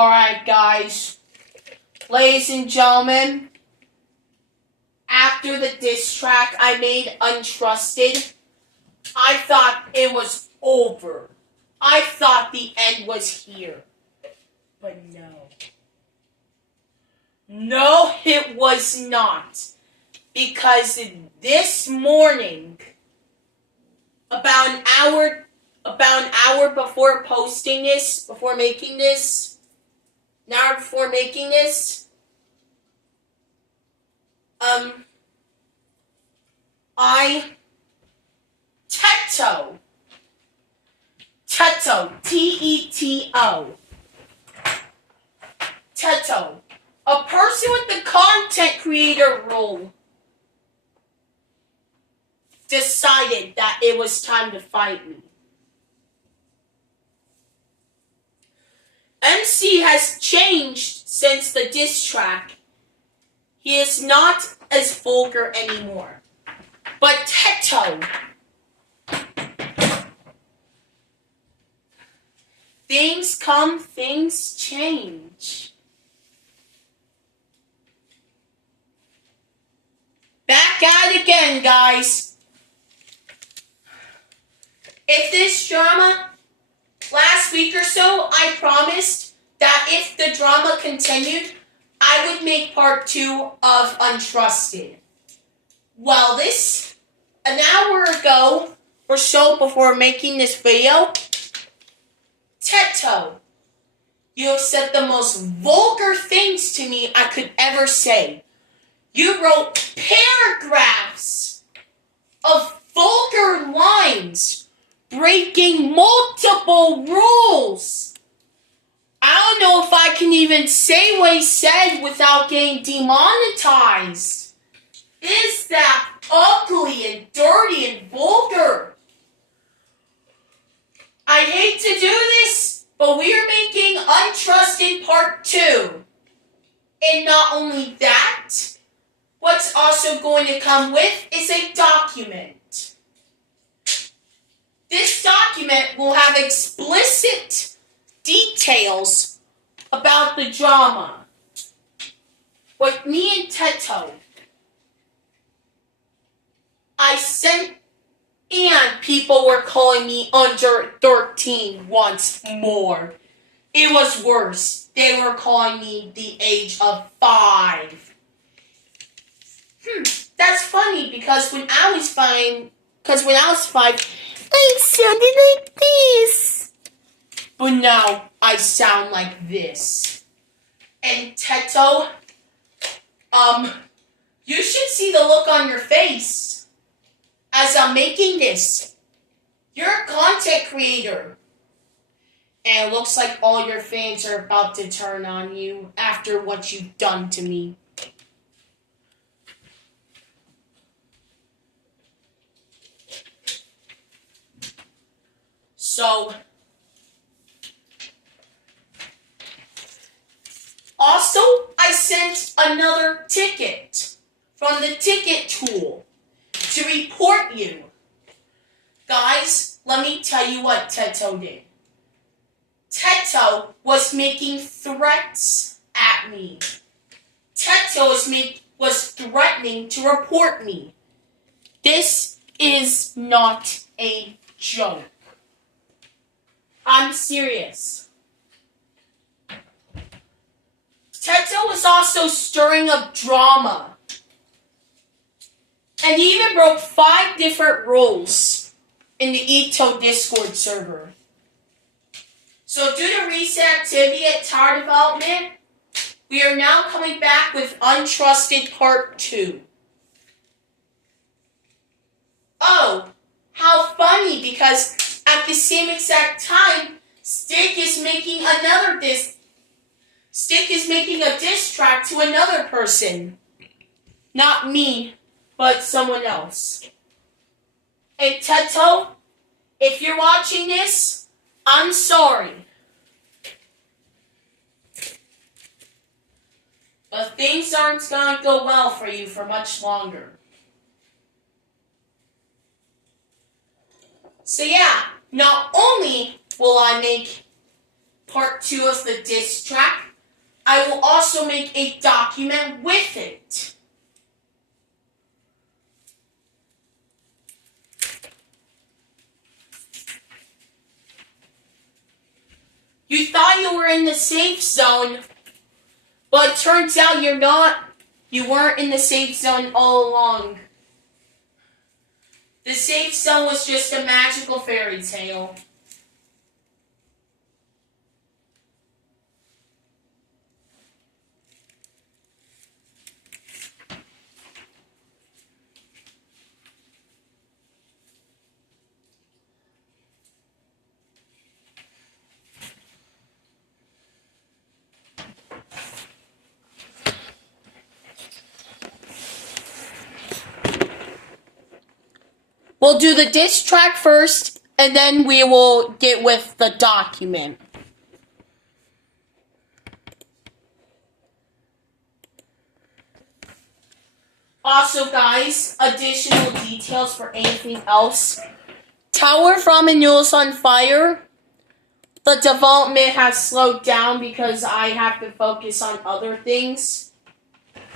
Alright, guys. Ladies and gentlemen, after the diss track I made, Untrusted, I thought it was over. I thought the end was here. But no. No, it was not. Because this morning, about an hour before posting this, an hour before making this, Teto, T-E-T-O, Teto, a person with the content creator role, decided that it was time to fight me. MC has changed since the diss track. He is not as vulgar anymore. But Teto, things come, things change. Back at it again, guys. If this drama, last week or so, I promised that if the drama continued, I would make part 2 of Untrusted. Well, an hour ago or so before making this video, Teto, you have said the most vulgar things to me I could ever say. You wrote paragraphs of vulgar lines, breaking multiple rules. I don't know if I can even say what he said without getting demonetized. Is that ugly and dirty and vulgar? I hate to do this, but we are making Untrusted Part 2. And not only that, what's also going to come with is a document. This document will have explicit details about the drama. With me and Teto, I sent, and people were calling me under 13 once more. It was worse. They were calling me the age of 5. That's funny because when I was 5, I sounded like this. But now I sound like this. And Teto, you should see the look on your face as I'm making this. You're a content creator. And it looks like all your fans are about to turn on you after what you've done to me. So, also, I sent another ticket from the ticket tool to report you. Guys, let me tell you what Teto did. Teto was making threats at me. Teto was threatening to report me. This is not a joke. I'm serious. Teto was also stirring up drama. And he even broke 5 different rules in the Ito Discord server. So due to recent activity at Tower Development, we are now coming back with Untrusted Part 2. Oh, how funny, because at the same exact time, Stick is making a diss track to another person. Not me, but someone else. Hey Teto, if you're watching this, I'm sorry. But things aren't going to go well for you for much longer. So yeah, not only will I make part 2 of the diss track, I will also make a document with it. You thought you were in the safe zone, but it turns out you're not. You weren't in the safe zone all along. The safe zone was just a magical fairy tale. We'll do the diss track first, and then we will get with the document. Also, guys, additional details for anything else. Tower from Mules on Fire. The development has slowed down because I have to focus on other things.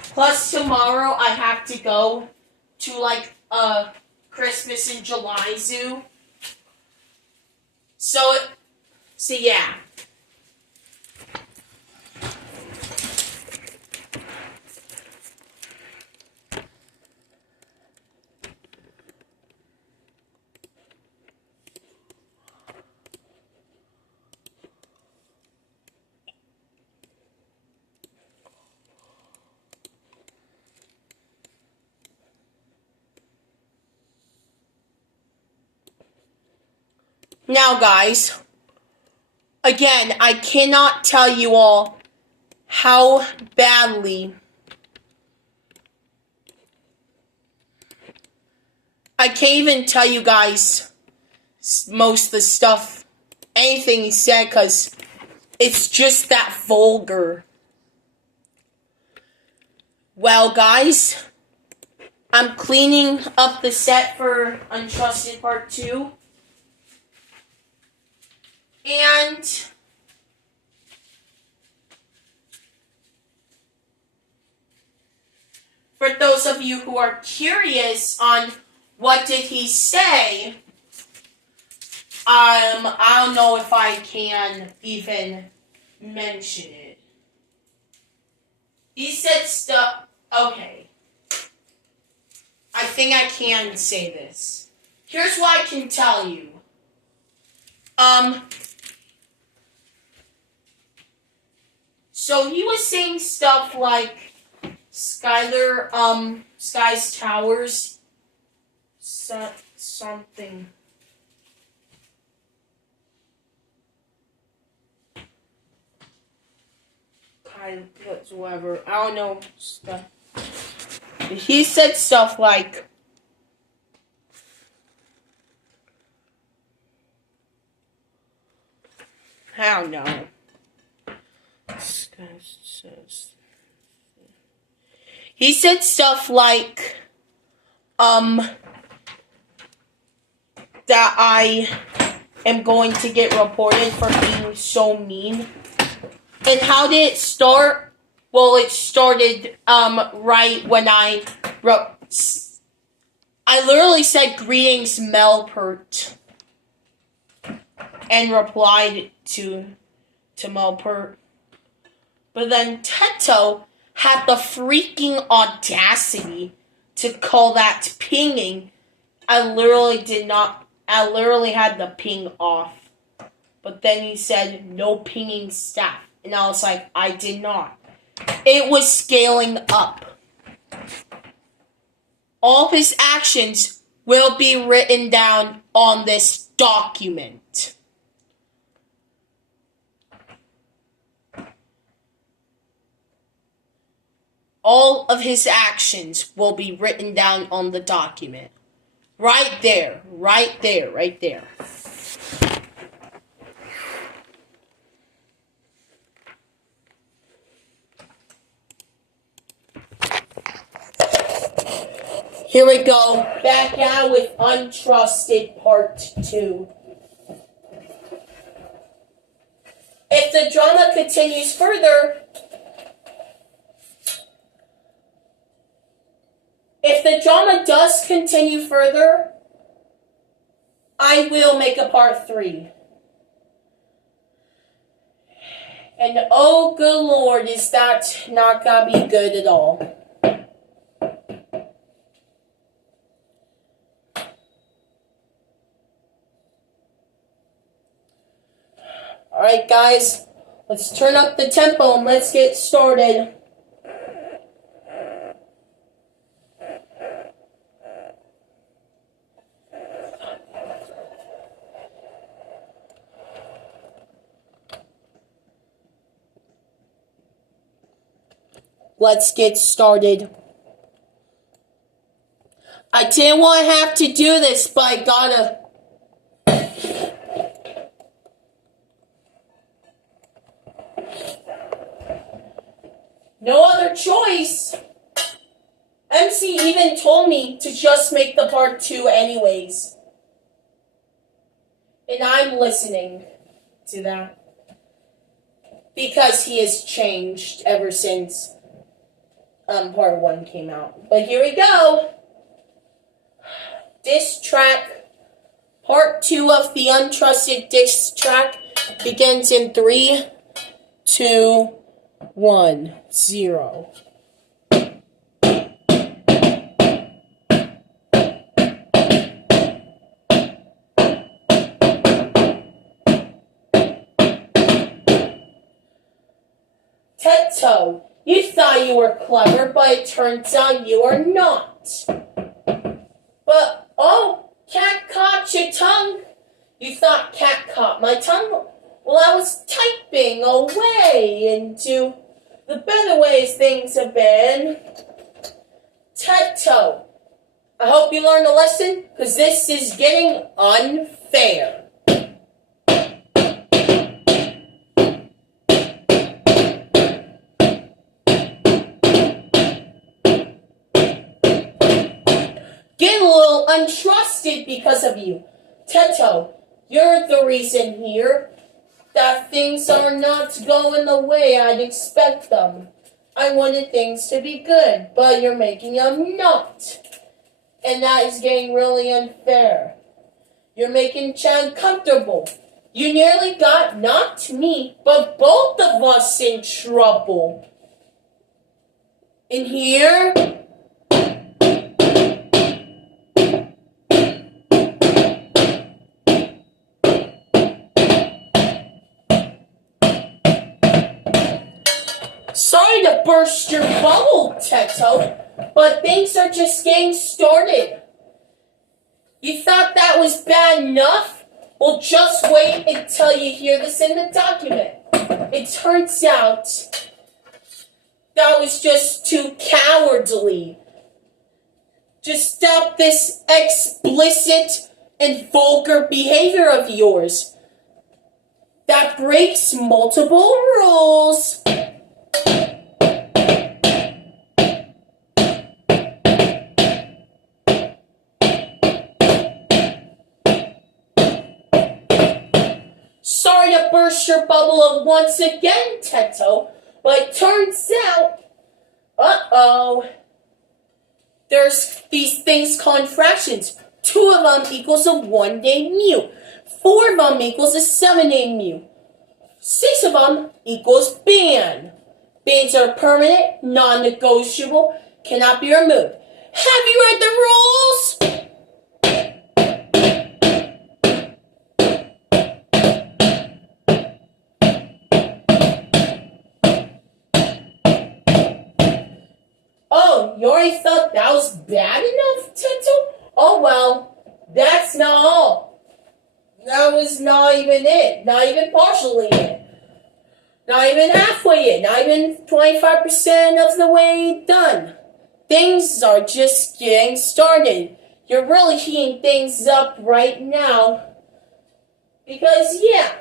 Plus, tomorrow I have to go to, like, Christmas in July zoo. So yeah. Now, guys, again, I cannot tell you all how badly I can't even tell you guys most of the stuff, anything he said, because it's just that vulgar. Well, guys, I'm cleaning up the set for Untrusted Part 2. And for those of you who are curious on what did he say, I don't know if I can even mention it. He said stuff. Okay. I think I can say this. Here's what I can tell you. So he was saying stuff like Sky's Towers, something. Whatever. I don't know stuff. He said stuff like, I don't know. He said stuff like, that I am going to get reported for being so mean. And how did it start? Well, it started, right when I wrote, I literally said, "Greetings, Melpert," and replied to Melpert. But then Teto had the freaking audacity to call that pinging. I literally had the ping off. But then he said, "No pinging staff." And I was like, I did not. It was scaling up. All his actions will be written down on this document. All of his actions will be written down on the document. Right there, right there, right there. Here we go, back out with Untrusted Part 2. If the drama continues further, does continue further, I will make a part 3. And oh good Lord, is that not gonna be good at all. Alright guys, let's turn up the tempo and let's get started. Let's get started. I didn't want to have to do this, but I gotta. No other choice. MC even told me to just make the part 2 anyways. And I'm listening to that. Because he has changed ever since part 1 came out. But here we go. Diss track, part 2 of the Untrusted diss track begins in 3, 2, 1, 0. Teto, you thought you were clever, but it turns out you are not. But, oh, cat caught your tongue. You thought cat caught my tongue? Well, I was typing away into the better ways things have been. Teto, I hope you learned a lesson, because this is getting unfair. Get a little untrusted because of you. Teto, you're the reason here that things are not going the way I'd expect them. I wanted things to be good, but you're making them not. And that is getting really unfair. You're making Chan uncomfortable. You nearly got not me, but both of us in trouble. In here... Sorry to burst your bubble, Teto, but things are just getting started. You thought that was bad enough? Well, just wait until you hear this in the document. It turns out that was just too cowardly. Just stop this explicit and vulgar behavior of yours. That breaks multiple rules. Sorry to burst your bubble once again, Teto, but it turns out, there's these things called fractions. 2 of them equals a 1-day mu. 4 of them equals a 7-day mu. 6 of them equals ban. Bans are permanent, non-negotiable, cannot be removed. Have you read the rules? Oh, you already thought that was bad enough, Teto? Oh well, that's not all. That was not even it. Not even partially it. Not even halfway it. Not even 25% of the way done. Things are just getting started. You're really heating things up right now. Because, yeah,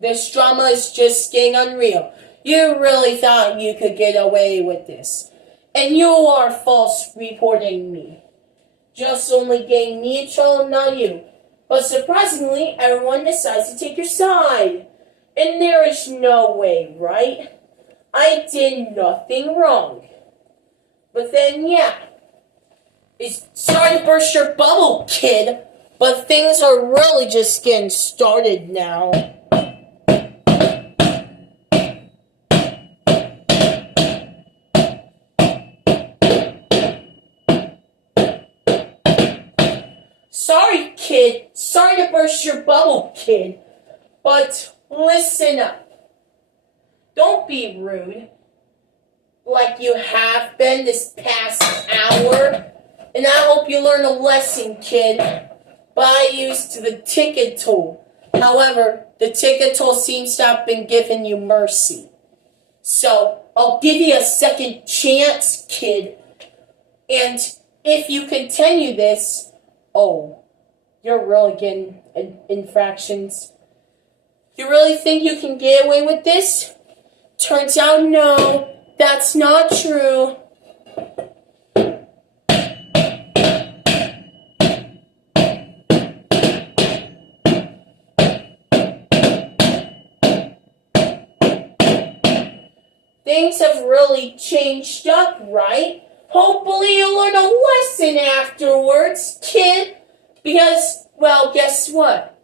this drama is just getting unreal. You really thought you could get away with this. And you are false reporting me. Just only getting me in trouble, not you. But surprisingly, everyone decides to take your side. And there is no way, right? I did nothing wrong. But then, yeah. Sorry to burst your bubble, kid. But things are really just getting started now. Sorry, kid. Sorry to burst your bubble, kid. But listen up. Don't be rude, like you have been this past hour. And I hope you learn a lesson, kid, by using the ticket tool. However, the ticket tool seems to have been giving you mercy. So, I'll give you a second chance, kid. And if you continue this, you're really getting infractions. You really think you can get away with this? Turns out, no, that's not true. Things have really changed up, right? Hopefully you'll learn a lesson afterwards, kid. Because, well, guess what?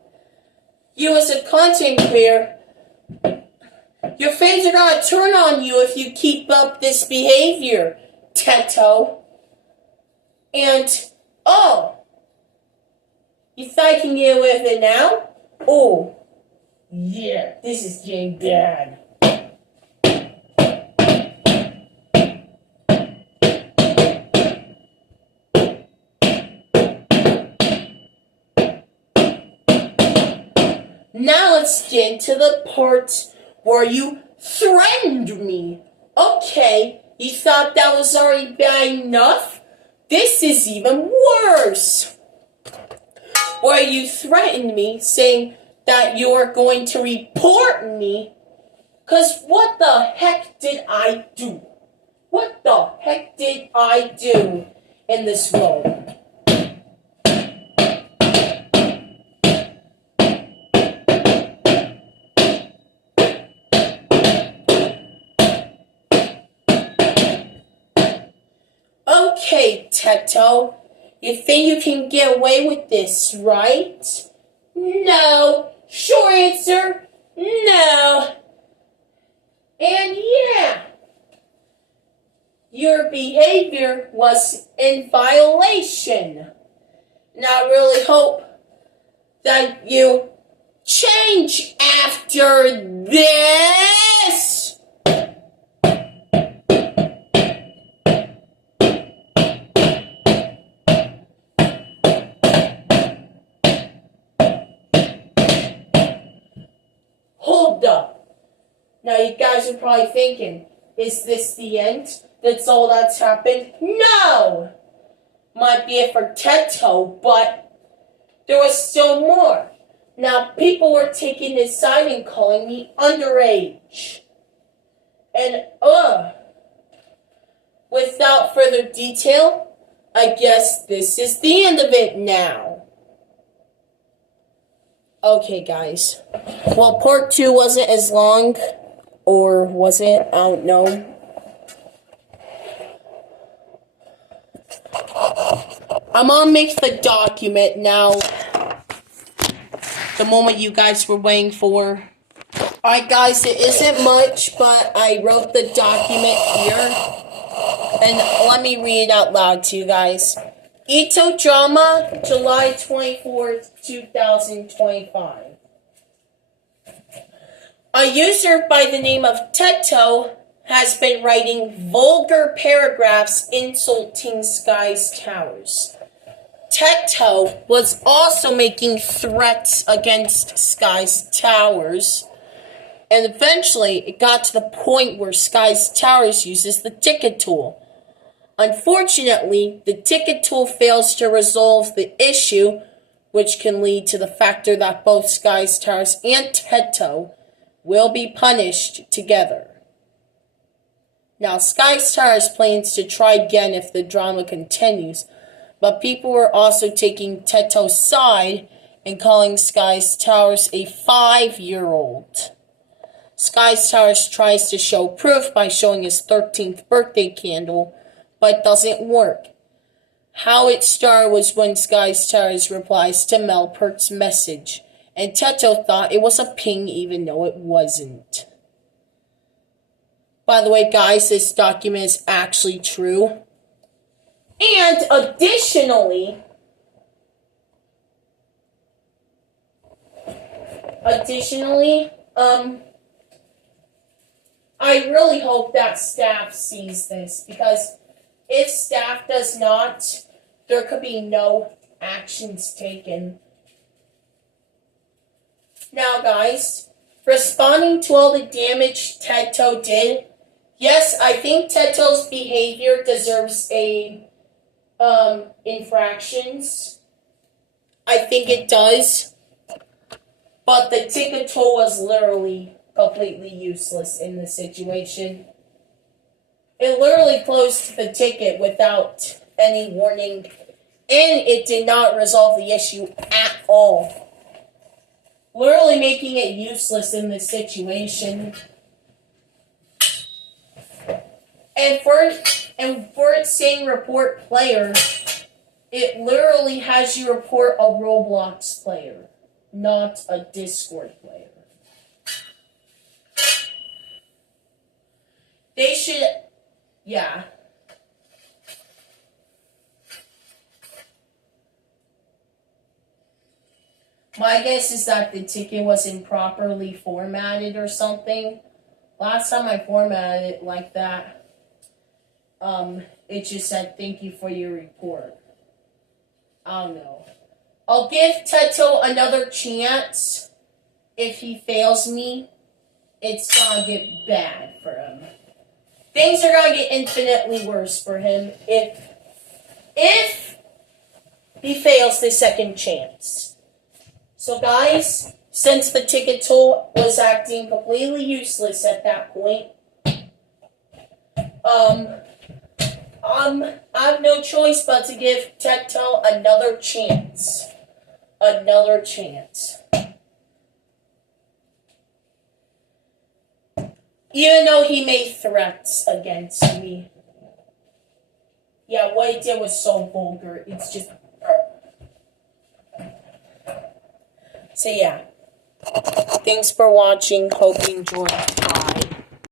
You as a content creator, your fans are gonna turn on you if you keep up this behavior, Teto. And, you thought I can get away with it now? Oh, yeah, this is getting bad. Now let's get into the part where you threatened me. Okay, you thought that was already bad enough? This is even worse. Where you threatened me, saying that you are going to report me. 'Cause what the heck did I do? What the heck did I do in this world? Okay, Teto, you think you can get away with this, right? No. Short answer, no. And yeah, your behavior was in violation. And I really hope that you change after this. Hold up. Now you guys are probably thinking, is this the end? That's all that's happened? No! Might be it for Teto, but there was still more. Now people were taking his side and calling me underage. And without further detail, I guess this is the end of it now. Okay, guys. Well, part 2 wasn't as long, or was it? I don't know. I'm gonna make the document now. The moment you guys were waiting for. Alright, guys, it isn't much, but I wrote the document here. And let me read it out loud to you guys. Ito Drama, July 24th, 2025. A user by the name of Teto has been writing vulgar paragraphs insulting Sky's Towers. Teto was also making threats against Sky's Towers, and eventually it got to the point where Sky's Towers uses the ticket tool. Unfortunately, the ticket tool fails to resolve the issue, which can lead to the factor that both Sky's Towers and Teto will be punished together. Now, Sky's Towers plans to try again if the drama continues, but people were also taking Teto's side and calling Sky's Towers a 5-year-old. Sky Stars tries to show proof by showing his 13th birthday candle, but doesn't work. How it started was when Sky Stars replies to Melpert's message, and Teto thought it was a ping even though it wasn't. By the way, guys, this document is actually true. And additionally, I really hope that staff sees this, because if staff does not, there could be no actions taken. Now, guys, responding to all the damage Teto did, yes, I think Teto's behavior deserves a infractions. I think it does. But the ticket tool was literally completely useless in this situation. It literally closed the ticket without any warning, and it did not resolve the issue at all. Literally making it useless in this situation. And for it saying report player, it literally has you report a Roblox player, not a Discord player. They should, yeah. My guess is that the ticket was improperly formatted or something. Last time I formatted it like that, it just said, "Thank you for your report." I don't know. I'll give Teto another chance. If he fails me, it's gonna get bad for him. Things are gonna get infinitely worse for him if he fails the second chance. So guys, since the ticket tool was acting completely useless at that point, I have no choice but to give Teto another chance. Another chance. Even though he made threats against me. Yeah, what he did was so vulgar. It's just... So yeah. Thanks for watching. Hope you enjoyed. Bye.